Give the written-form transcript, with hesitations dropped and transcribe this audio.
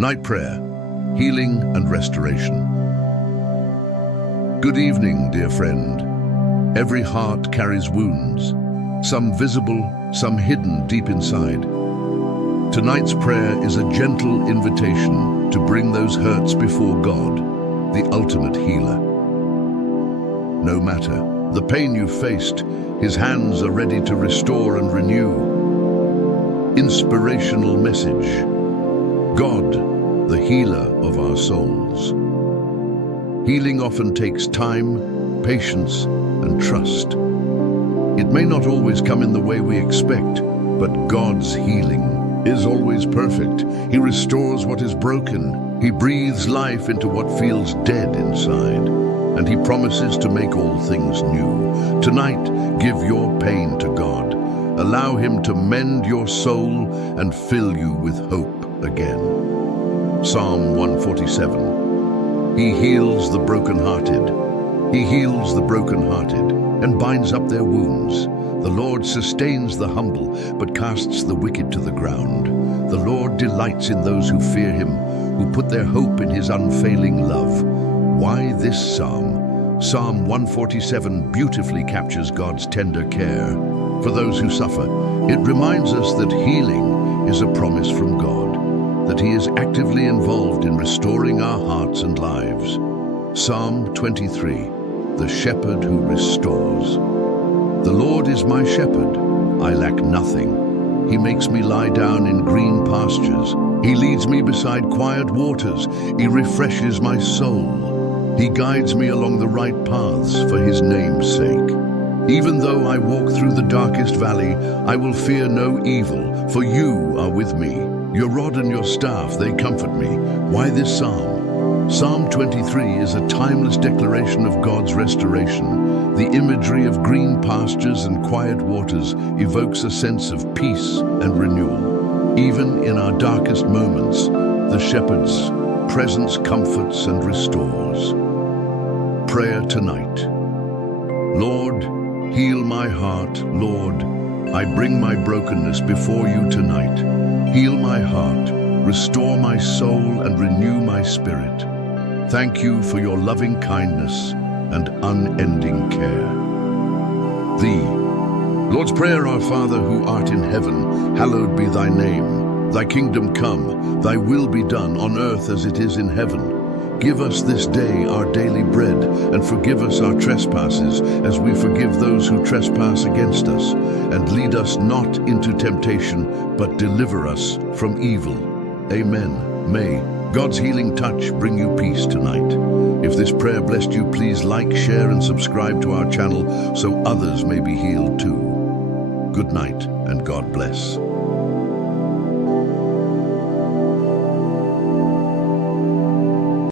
Night prayer, healing and restoration. Good evening, dear friend. Every heart carries wounds, some visible, some hidden deep inside. Tonight's prayer is a gentle invitation to bring those hurts before God, the ultimate healer. No matter the pain you faced, His hands are ready to restore and renew. Inspirational message. God, the healer of our souls. Healing often takes time, patience, and trust. It may not always come in the way we expect, but God's healing is always perfect. He restores what is broken. He breathes life into what feels dead inside. And He promises to make all things new. Tonight, give your pain to God. Allow Him to mend your soul and fill you with hope again. Psalm 147. He heals the brokenhearted. He heals the brokenhearted and binds up their wounds. The Lord sustains the humble, but casts the wicked to the ground. The Lord delights in those who fear Him, who put their hope in His unfailing love. Why this psalm? Psalm 147 beautifully captures God's tender care for those who suffer. It reminds us that healing is a promise from God, that He is actively involved in restoring our hearts and lives. Psalm 23, the shepherd who restores. The Lord is my shepherd, I lack nothing. He makes me lie down in green pastures. He leads me beside quiet waters. He refreshes my soul. He guides me along the right paths for His name's sake. Even though I walk through the darkest valley, I will fear no evil, for You are with me. Your rod and Your staff, they comfort me. Why this psalm? Psalm 23 is a timeless declaration of God's restoration. The imagery of green pastures and quiet waters evokes a sense of peace and renewal. Even in our darkest moments, the shepherd's presence comforts and restores. Prayer tonight. Lord, heal my heart. Lord, I bring my brokenness before You tonight. Heal my heart, restore my soul, and renew my spirit. Thank You for Your loving kindness and unending care. The Lord's Prayer. Our Father who art in heaven, hallowed be Thy name. Thy kingdom come, Thy will be done on earth as it is in heaven. Give us this day our daily bread, and forgive us our trespasses as we forgive those who trespass against us. And lead us not into temptation, but deliver us from evil. Amen. May God's healing touch bring you peace tonight. If this prayer blessed you, please like, share, and subscribe to our channel so others may be healed too. Good night, and God bless.